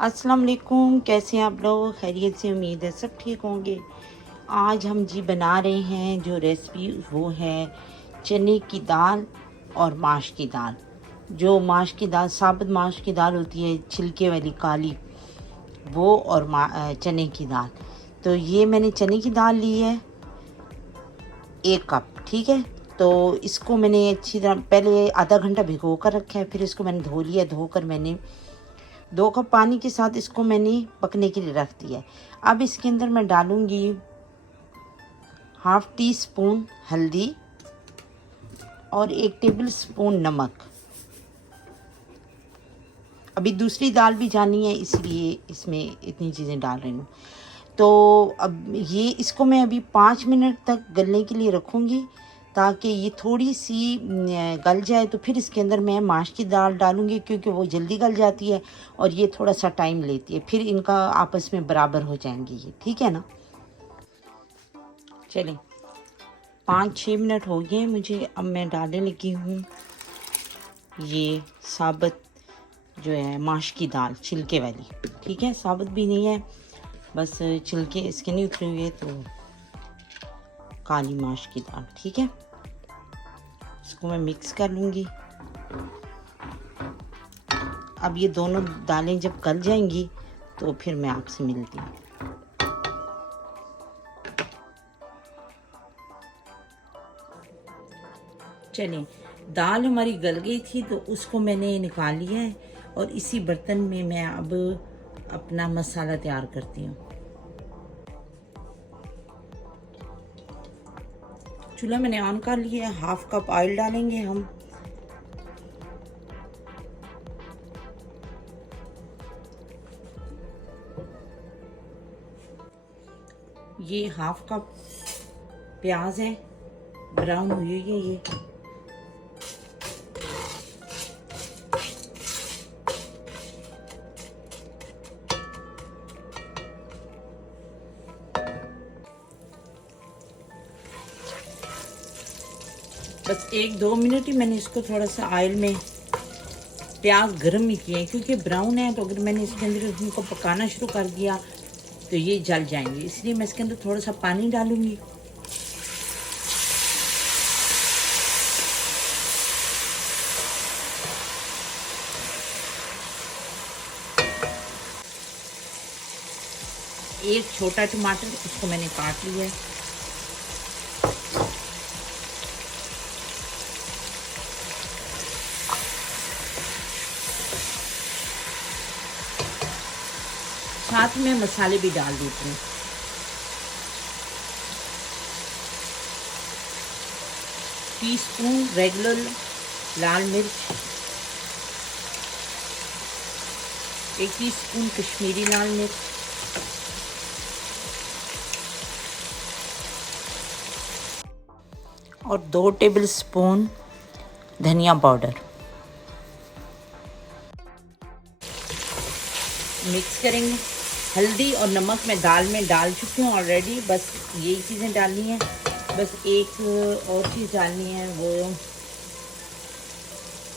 अस्सलाम वालेकुम। कैसे हैं आप लोग? खैरियत से? उम्मीद है सब ठीक होंगे। आज हम जी बना रहे हैं जो रेसिपी, वो है चने की दाल और माश की दाल। जो माश की दाल, साबुत माश की दाल होती है, छिलके वाली काली, वो और चने की दाल। तो ये मैंने चने की दाल ली है 1 कप, ठीक है। तो इसको मैंने अच्छी तरह पहले आधा घंटा भिगो कर रखा है, फिर इसको मैंने धो लिया। धोकर मैंने 2 कप पानी के साथ इसको मैंने पकने के लिए रख दिया है। अब इसके अंदर मैं डालूंगी 1/2 टीस्पून हल्दी और 1 टेबल स्पून नमक। अभी दूसरी दाल भी जानी है, इसलिए इसमें इतनी चीज़ें डाल रही हूँ। तो अब ये इसको मैं अभी 5 मिनट तक गलने के लिए रखूँगी, ताकि ये थोड़ी सी गल जाए। तो फिर इसके अंदर मैं माश की दाल डालूँगी, क्योंकि वो जल्दी गल जाती है और ये थोड़ा सा टाइम लेती है। फिर इनका आपस में बराबर हो जाएंगे ये, ठीक है ना। चलें, 5-6 मिनट हो गए मुझे। अब मैं डालने लगी हूँ ये साबुत जो है माश की दाल, छिलके वाली, ठीक है। साबुत भी नहीं है, बस छिलके इसके नहीं उतरे हुए, तो काली माश की दाल, ठीक है। इसको मैं मिक्स कर लूँगी। अब ये दोनों दालें जब गल जाएंगी तो फिर मैं आपसे मिलती हूँ। चलें, दाल हमारी गल गई थी, तो उसको मैंने निकाल लिया है और इसी बर्तन में मैं अब अपना मसाला तैयार करती हूँ। चूल्हा मैंने ऑन कर लिया है। 1/2 कप ऑयल डालेंगे हम। ये 1/2 कप प्याज है, ब्राउन हुई है ये। बस 1-2 मिनट ही मैंने इसको थोड़ा सा ऑयल में, प्याज गर्म ही किए हैं, क्योंकि ब्राउन है। तो अगर मैंने इसके अंदर इनको पकाना शुरू कर दिया तो ये जल जाएंगे, इसलिए मैं इसके अंदर थोड़ा सा पानी डालूंगी। एक छोटा टमाटर, उसको मैंने काट लिया है। साथ में मसाले भी डाल देती हूँ। टीस्पून रेगुलर लाल मिर्च, 1 टीस्पून कश्मीरी लाल मिर्च, और 2 टेबल स्पून धनिया पाउडर। मिक्स करेंगे। हल्दी और नमक मैं दाल में डाल चुकी हूँ ऑलरेडी, बस यही चीज़ें डालनी है। बस एक और चीज़ डालनी है, वो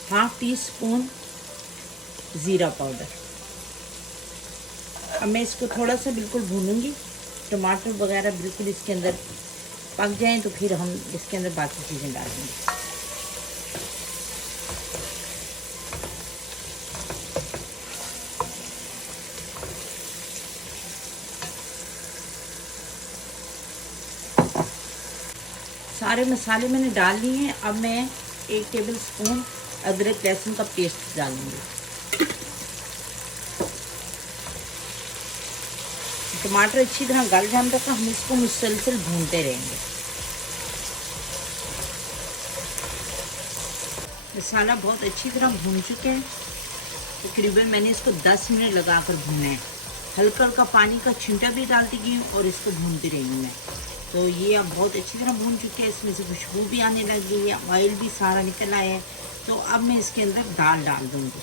1/2 टीस्पून ज़ीरा पाउडर। अब मैं इसको थोड़ा सा बिल्कुल भूनूंगी, टमाटर वगैरह बिल्कुल इसके अंदर पक जाएं, तो फिर हम इसके अंदर बाकी चीज़ें डालेंगे। सारे मसाले मैंने डाल लिए हैं। अब मैं 1 टेबल स्पून अदरक लहसुन का पेस्ट डालूंगी। टमाटर अच्छी तरह गल जाने तक हम इसको मुसलसल भूनते रहेंगे। मसाला बहुत अच्छी तरह भून चुके हैं। तकरीबन मैंने इसको 10 मिनट लगा कर भूना है। हल्का हल्का पानी का छींटा भी डालती गई हूँ और इसको भूनती रही हूँ मैं। तो ये अब बहुत अच्छी तरह भून चुके हैं। इसमें से खुशबू भी आने लग गई है, ऑयल भी सारा निकल आया है। तो अब मैं इसके अंदर दाल डाल दूँगी।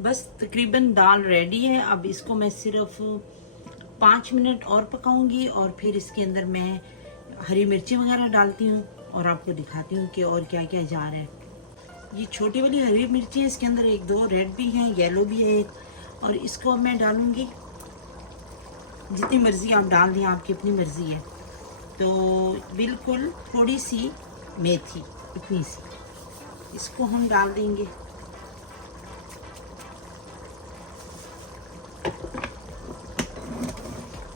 बस तकरीबन दाल रेडी है। अब इसको मैं सिर्फ 5 मिनट और पकाऊंगी और फिर इसके अंदर मैं हरी मिर्ची वगैरह डालती हूँ और आपको दिखाती हूँ कि और क्या क्या जा रहा है। ये छोटी वाली हरी मिर्ची है, इसके अंदर एक दो रेड भी हैं, येलो भी है एक, और इसको अब मैं डालूंगी। जितनी मर्ज़ी आप डाल दें, आपकी अपनी मर्ज़ी है। तो बिल्कुल थोड़ी सी मेथी, इतनी सी, इसको हम डाल देंगे।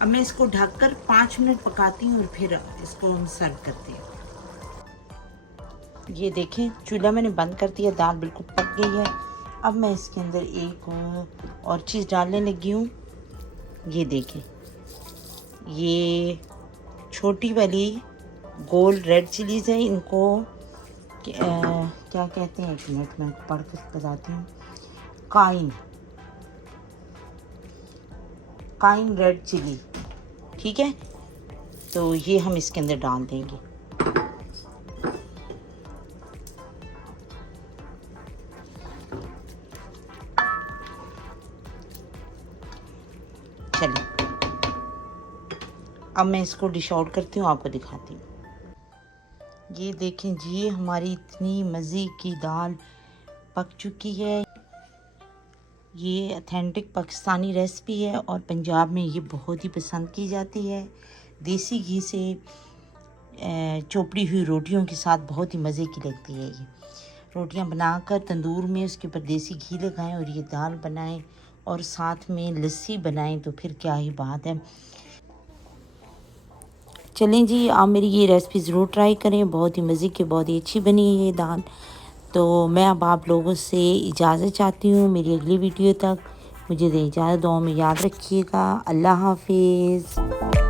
अब मैं इसको ढककर 5 मिनट पकाती हूँ और फिर इसको हम सर्व करते हैं। ये देखें, चूल्हा मैंने बंद कर दिया, दाल बिल्कुल पक गई है। अब मैं इसके अंदर एक और चीज़ डालने लगी हूँ। ये देखें, ये छोटी वाली गोल रेड चिलीज़ है। इनको क्या कहते हैं, एक मिनट मैं पढ़ कर बताती हूँ। काइन रेड चिली, ठीक है। तो ये हम इसके अंदर डाल देंगे। चलिए, अब मैं इसको डिश आउट करती हूँ, आपको दिखाती हूँ। ये देखें जी, हमारी इतनी मज़े की दाल पक चुकी है। ये ऑथेंटिक पाकिस्तानी रेसिपी है और पंजाब में ये बहुत ही पसंद की जाती है। देसी घी से चोपड़ी हुई रोटियों के साथ बहुत ही मज़े की लगती है। ये रोटियां बनाकर तंदूर में उसके ऊपर देसी घी लगाएं और ये दाल बनाएं और साथ में लस्सी बनाएं, तो फिर क्या ही बात है। चलें जी, आप मेरी ये रेसिपी ज़रूर ट्राई करें, बहुत ही मज़े की, बहुत ही अच्छी बनी है ये दाल। तो मैं अब आप लोगों से इजाज़त चाहती हूँ। मेरी अगली वीडियो तक मुझे दें इजाज़त। दुआ में याद रखिएगा। अल्लाह हाफिज़।